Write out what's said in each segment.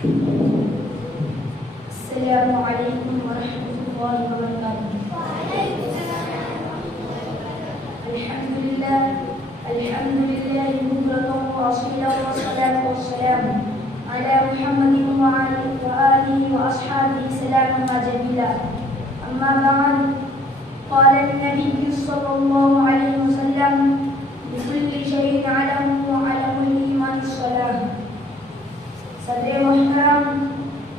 अस्सलामुअलैकुम वरहमतुल्लाहि वबरकातुहू। अल्हम्दुलिल्लाह बुक्रतन व असीला व सलातु वस्सलाम अला मुहम्मदिन व आलिहि व अस्हाबिहि सलामन जमीला। अम्मा बाद, क़ाल नबी सल्लल्लाहु अलैहि वसल्लम लिकुल्लि शैइन अलम व अलमुल ईमान अस्सलाह। सदर मोहतरम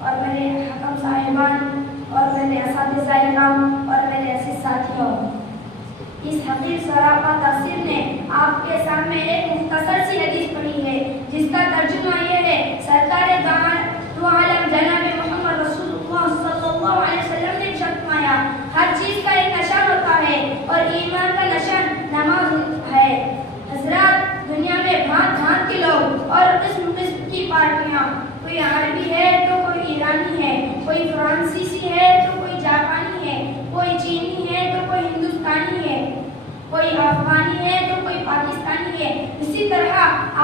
और मेरे हकम साहिबान और मेरे असातिज़ा-ए-किराम और मेरे अज़ीज़ साथियों, इस हक़ीर सरापा तफसीर ने आपके सामने एक मुख्तसर सी हदीस पढ़ी है, जिसका तर्जुमा ये है। सरकारे दो आलम जनाब मोहम्मद रसूलुल्लाह सल्लल्लाहु अलैहि वसल्लम ने इरशाद फरमाया, हर चीज का एक निशान होता है और ईमान का निशान नमाज है। हज़रात, दुनिया में भांत भांत के लोग और किस्म किस्म की पार्टियां, कोई अरबी है तो कोई ईरानी है, कोई फ्रांसीसी है तो कोई जापानी है, कोई चीनी है तो कोई हिंदुस्तानी है, कोई अफगानी है तो कोई पाकिस्तानी है। इसी तरह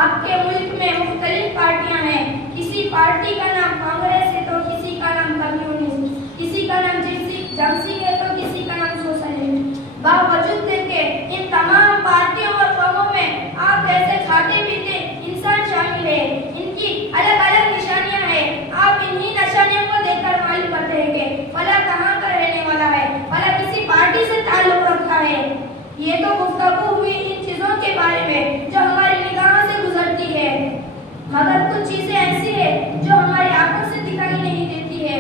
आपके मुल्क में मुख्तलिफ पार्टियां हैं। किसी पार्टी का नाम कांग्रेस है तो किसी का नाम कम्युनिस्ट, किसी का नाम जमसी है तो किसी का नाम सोशलिस्ट। बावजूद के इन तमाम पार्टियों और कौमों में आप ऐसे खाते पीते इंसान शामिल है। इनकी अलग अलग निशानियां हैं। आप इन्हीं निशानियों को देखकर मालूम करते हैं कि फला कहाँ का रहने वाला है, फला किसी पार्टी से ताल्लुक रखता है। ये तो गुफ्तगू हुई इन चीजों के बारे में जो हमारी निगाहों से गुजरती है, मगर कुछ चीजें ऐसी है जो हमारी आंखों से दिखाई नहीं देती है।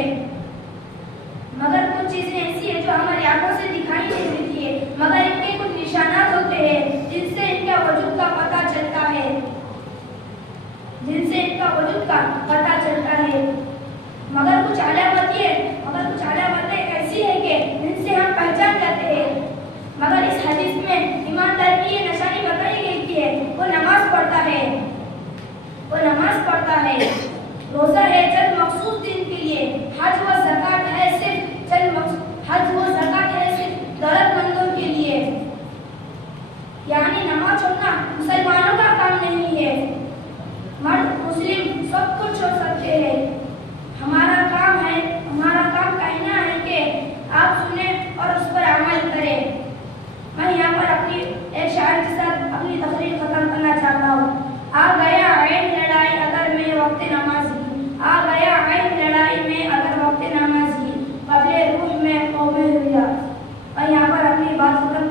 मगर इनके कुछ निशानात होते हैं जिनसे इनके वजूद का पता चलता है, मगर कुछ अलामतें ऐसी है कि जिनसे हम पहचान जाते हैं। मगर इस हदीस में ईमानदार की ये निशानी बताई गई कि वो नमाज पढ़ता है, रोजा है चंद मखसूस दिन के लिए, हज व ज़कात है सिर्फ दौलतमंदों के लिए। यानी नमाज छोड़ना मुसलमानों का काम नहीं है। मर्द मुस्लिम सब कुछ छोड़ सकते हैं। हमारा काम कहना है कि आप सुने और उस पर अमल करें। मैं यहाँ पर अपनी एक शायर के साथ अपनी तकरीर खत्म करना चाहता हूँ। आ गया ऐन लड़ाई अगर मैं वक्त नमाज की, कबले रूह में कौमे हुआ। मैं यहाँ पर अपनी बात खत्म